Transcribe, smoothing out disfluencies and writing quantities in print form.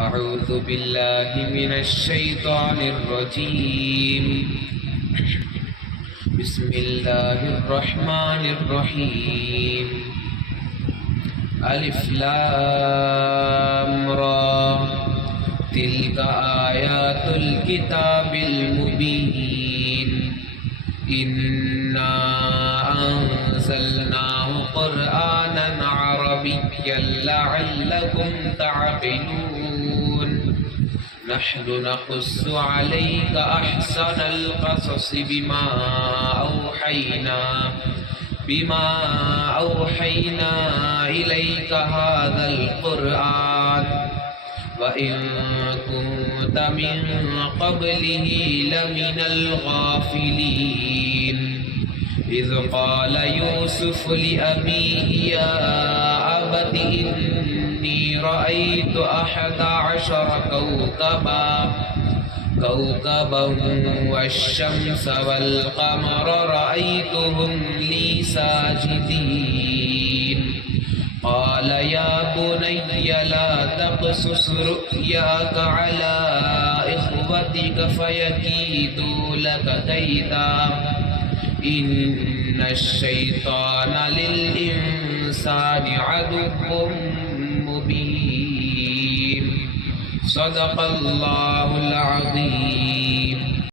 أعوذ بالله من الشيطان الرجيم. بسم الله الرحمن الرحيم. ألف لام را تلك آيات الكتاب المبين. إنا أنزلناه قرآنا عربيا لعلكم تعقلون. نحن نقص عليك أحسن القصص بما أوحينا إليك هذا القرآن وإن كنت من قبله لمن الغافلين. إذ قال يوسف لأبيه يا أبت إني رأيت 11 كوكبا والشمس والقمر رأيتهم لي ساجدين. قال يا بني لا تقصص رؤياك على إخوتك فيكيدوا لك كيدا إن الشيطان للإنسان عدو مبين. صدق الله العظيم.